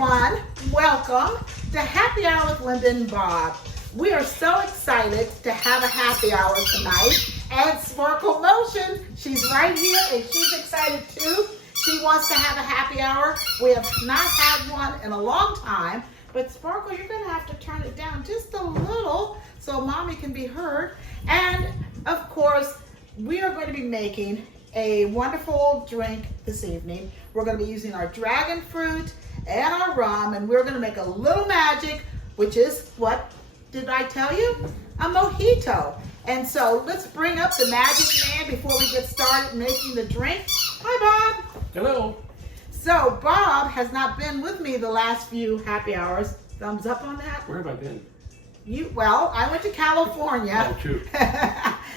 everyone, welcome to Happy Hour with Linda and Bob. We are so excited to have a happy hour tonight. And Sparkle Motion, she's right here and she's excited too. She wants to have a happy hour. We have not had one in a long time, but Sparkle, you're gonna have to turn it down just a little so Mommy can be heard. And of course, we are going to be making a wonderful drink this evening. We're going to be using our dragon fruit and our rum, and we're going to make a little magic, which is, what did I tell you? A mojito. And so let's bring up the magic man before we get started making the drink. Hi, Bob. Hello. So Bob has not been with me the last few happy hours. Thumbs up on that? Where have I been? Well, I went to California. Oh, true.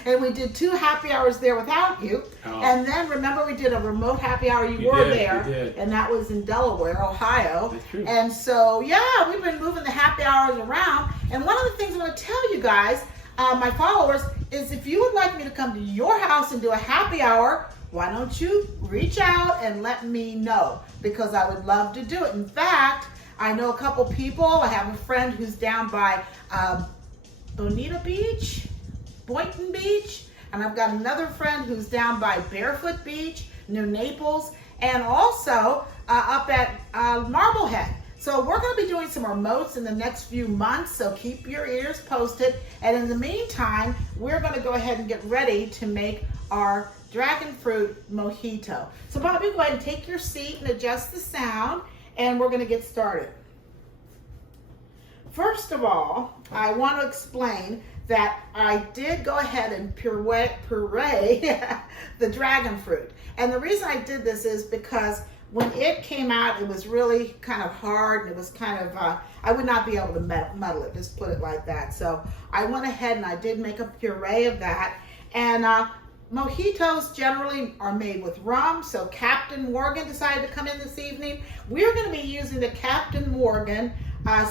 And we did 2 happy hours there without you. Oh. And then remember we did a remote happy hour. You were there. We did. And that was in Delaware, Ohio. That's true. And so, yeah, we've been moving the happy hours around. And one of the things I want to tell you guys, my followers, is if you would like me to come to your house and do a happy hour, why don't you reach out and let me know? Because I would love to do it. In fact, I know a couple people. I have a friend who's down by Bonita Beach, Boynton Beach, and I've got another friend who's down by Barefoot Beach, New Naples, and also up at Marblehead. So we're going to be doing some remotes in the next few months, so keep your ears posted. And in the meantime, we're going to go ahead and get ready to make our dragon fruit mojito. So Bobby, go ahead and take your seat and adjust the sound, and we're going to get started. First of all, I want to explain that I did go ahead and puree the dragon fruit. And the reason I did this is because when it came out, it was really kind of hard, and it was kind of, I would not be able to muddle it, just put it like that. So I went ahead and I did make a puree of that. And mojitos generally are made with rum, so Captain Morgan decided to come in this evening. We're going to be using the Captain Morgan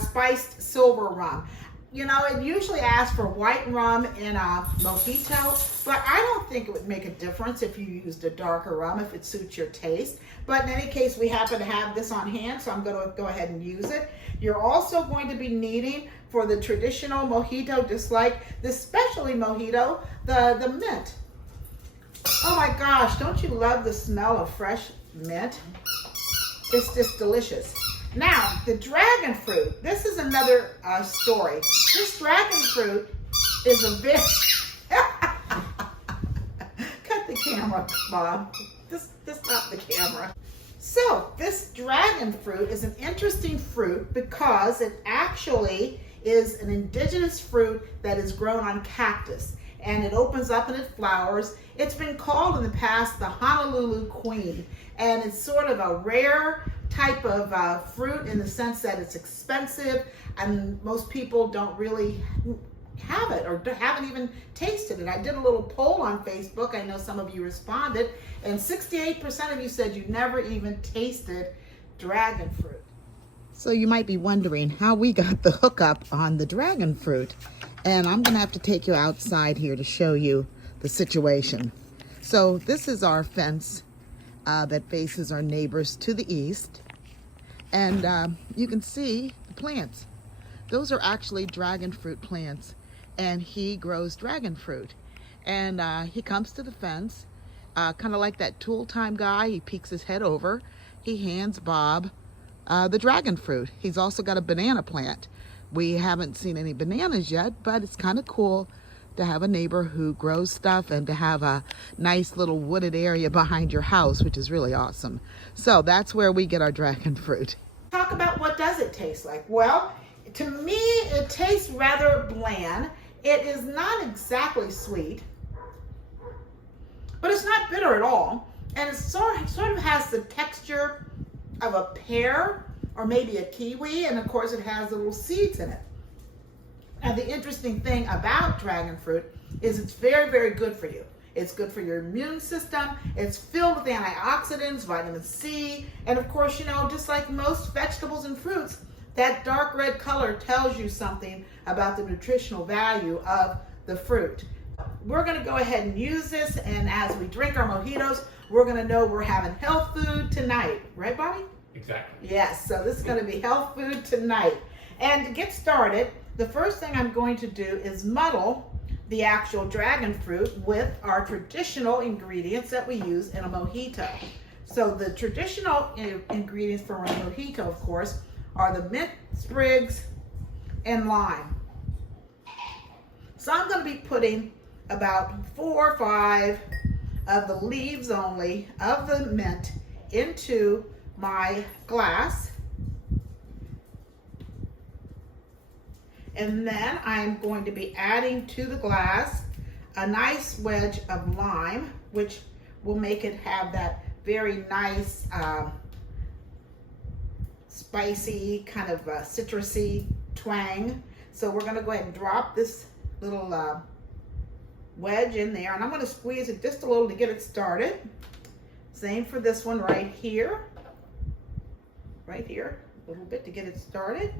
spiced silver rum. You know, it usually asks for white rum in a mojito, but I don't think it would make a difference if you used a darker rum, if it suits your taste. But in any case, we happen to have this on hand, so I'm going to go ahead and use it. You're also going to be needing, for the traditional mojito, just like the specialty mojito, the mint. Oh my gosh, don't you love the smell of fresh mint? It's just delicious. Now, the dragon fruit, this is another story. This dragon fruit is a very... Cut the camera, Bob. Just stop the camera. So, this dragon fruit is an interesting fruit because it actually is an indigenous fruit that is grown on cactus. And it opens up and it flowers. It's been called in the past the Honolulu Queen. And it's sort of a rare type of fruit in the sense that it's expensive and most people don't really have it or haven't even tasted it. I did a little poll on Facebook. I know some of you responded, and 68% of you said you never even tasted dragon fruit. So you might be wondering how we got the hookup on the dragon fruit. And I'm gonna have to take you outside here to show you the situation. So this is our fence that faces our neighbors to the east. And you can see the plants. Those are actually dragon fruit plants. And he grows dragon fruit. And he comes to the fence, kind of like that tool time guy. He peeks his head over. He hands Bob the dragon fruit. He's also got a banana plant. We haven't seen any bananas yet, but it's kind of cool to have a neighbor who grows stuff and to have a nice little wooded area behind your house, which is really awesome. So that's where we get our dragon fruit. Talk about what does it taste like. Well, to me, it tastes rather bland. It is not exactly sweet, but it's not bitter at all. And it sort of has the texture of a pear or maybe a kiwi, and of course it has little seeds in it. Now, the interesting thing about dragon fruit is it's very, very good for you. It's good for your immune system. It's filled with antioxidants, vitamin C, and of course, you know, just like most vegetables and fruits, that dark red color tells you something about the nutritional value of the fruit. We're going to go ahead and use this, and as we drink our mojitos, we're going to know we're having health food tonight. Right, Bobby? Exactly. Yes, so this is going to be health food tonight. And to get started, the first thing I'm going to do is muddle the actual dragon fruit with our traditional ingredients that we use in a mojito. So the traditional ingredients for a mojito, of course, are the mint sprigs and lime. So I'm going to be putting about 4 or 5 of the leaves only of the mint into my glass. And then I'm going to be adding to the glass a nice wedge of lime, which will make it have that very nice spicy kind of citrusy twang. So we're going to go ahead and drop this little wedge in there, and I'm going to squeeze it just a little to get it started. Same for this one right here, a little bit to get it started.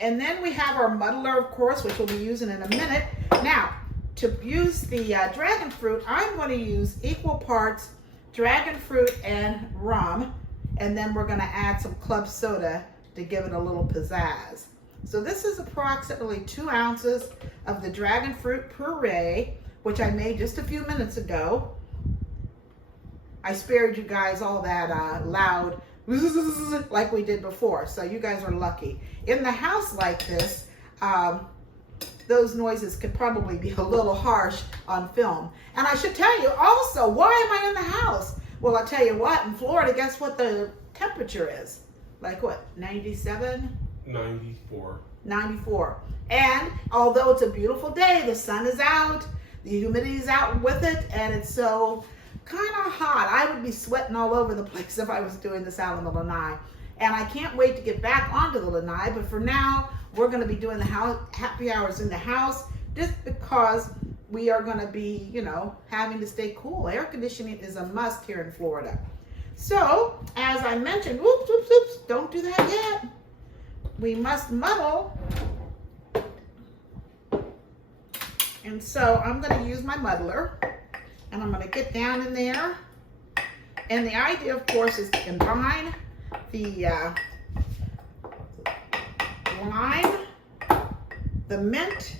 And then we have our muddler, of course, which we'll be using in a minute. Now, to use the dragon fruit, I'm going to use equal parts dragon fruit and rum, and then we're going to add some club soda to give it a little pizzazz. So this is approximately 2 ounces of the dragon fruit puree, which I made just a few minutes ago. I spared you guys all that loud like we did before, so you guys are lucky. In the house like this, those noises could probably be a little harsh on film. And I should tell you also, why am I in the house? Well, I'll tell you what, in Florida, guess what the temperature is? Like what, 97? 94. 94. And although it's a beautiful day, the sun is out, the humidity is out with it, and it's so kind of hot. I would be sweating all over the place if I was doing this out on the lanai. And I can't wait to get back onto the lanai, but for now, we're going to be doing the happy hours in the house just because we are going to be, you know, having to stay cool. Air conditioning is a must here in Florida. So, as I mentioned, whoops, whoops, whoops, don't do that yet. We must muddle. And so I'm going to use my muddler, and I'm going to get down in there. And the idea, of course, is to combine the lime, the mint,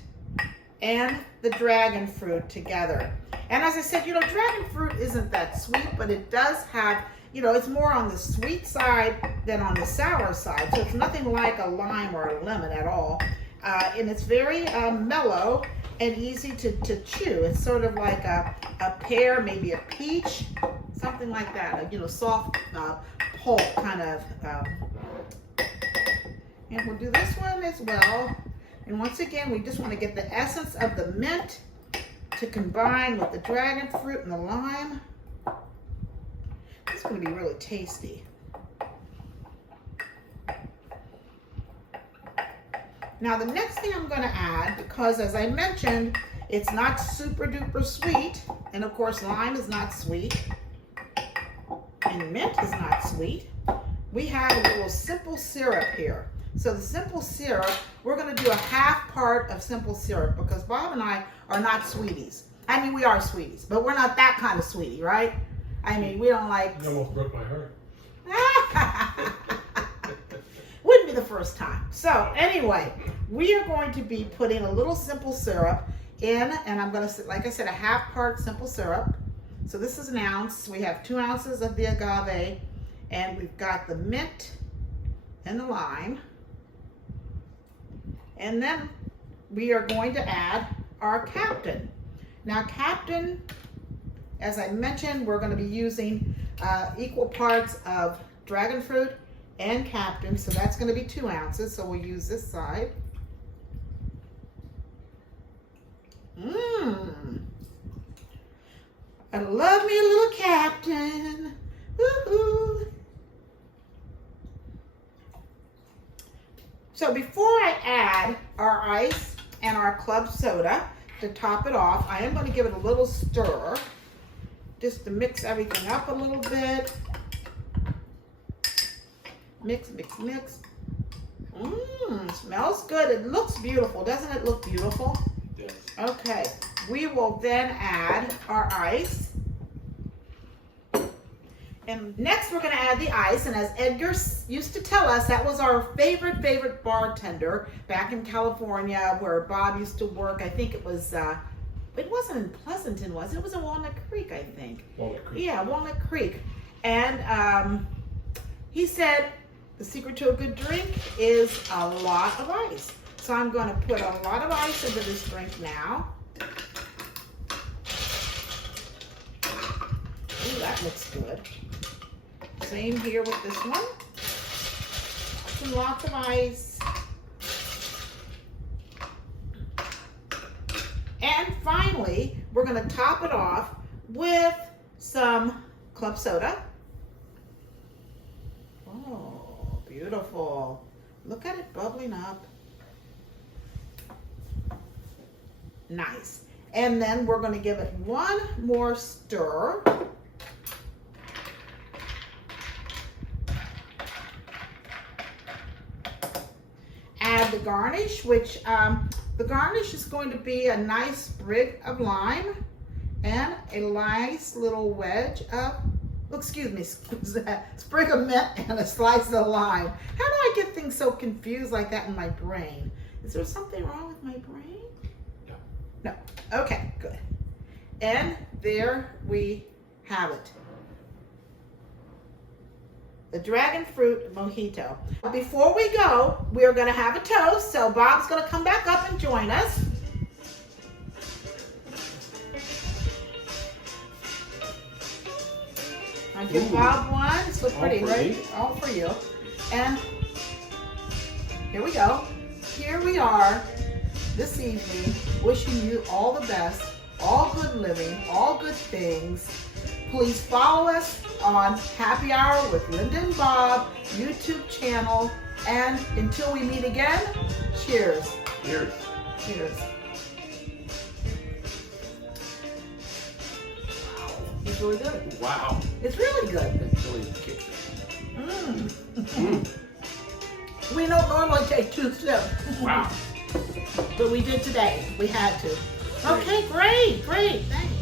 and the dragon fruit together. And as I said, you know, dragon fruit isn't that sweet, but it does have, you know, it's more on the sweet side than on the sour side. So it's nothing like a lime or a lemon at all. And it's very mellow and easy to chew. It's sort of like a pear, maybe a peach, something like that, you know, soft pulp kind of. And we'll do this one as well. And once again, we just want to get the essence of the mint to combine with the dragon fruit and the lime. It's going to be really tasty. Now the next thing I'm going to add, because as I mentioned, it's not super duper sweet, and of course lime is not sweet, and mint is not sweet, we have a little simple syrup here. So the simple syrup, we're going to do a half part of simple syrup because Bob and I are not sweeties. I mean, we are sweeties, but we're not that kind of sweetie, right? I mean, we don't like... You almost broke my heart. Wouldn't be the first time. So anyway, we are going to be putting a little simple syrup in, and I'm going to, like I said, a half part simple syrup. So this is 1 ounce. We have 2 ounces of the agave, and we've got the mint and the lime. And then we are going to add our Captain. Now Captain, as I mentioned, we're going to be using equal parts of dragon fruit and Captain, so that's going to be 2 ounces, so we'll use this side. I love me a little Captain. Woo-hoo. So before I add our ice and our club soda to top it off, I am going to give it a little stir just to mix everything up a little bit. Mix, mix, mix. Smells good. It looks beautiful. Doesn't it look beautiful? Yes. And next we're gonna add the ice, and as Edgar used to tell us, that was our favorite bartender back in California where Bob used to work. I think it wasn't in Pleasanton, was it? It was in Walnut Creek, I think. Walnut Creek. Yeah, Walnut Creek. And he said the secret to a good drink is a lot of ice. So I'm gonna put a lot of ice into this drink now. Ooh, that looks good. Same here with this one. Lots of ice. And finally, we're going to top it off with some club soda. Oh, beautiful. Look at it bubbling up. Nice. And then we're going to give it one more stir. Add the garnish, which the garnish is going to be a nice sprig of lime and a nice little wedge of, oh, excuse me, sprig of mint and a slice of lime. How do I get things so confused like that in my brain? Is there something wrong with my brain? No. No. Okay, good. And there we have it. The Dragon Fruit Mojito. Before we go, we're going to have a toast, so Bob's going to come back up and join us. I give Bob one. It's so pretty, right? All for you. And here we go. Here we are this evening, wishing you all the best, all good living, all good things. Please follow us on Happy Hour with Linda and Bob YouTube channel. And until we meet again, cheers. Cheers. Cheers. It's really good. Wow. It's really good. It's really kicked it. We don't normally take 2 sips. Wow. But we did today. We had to. Okay, great. Thanks.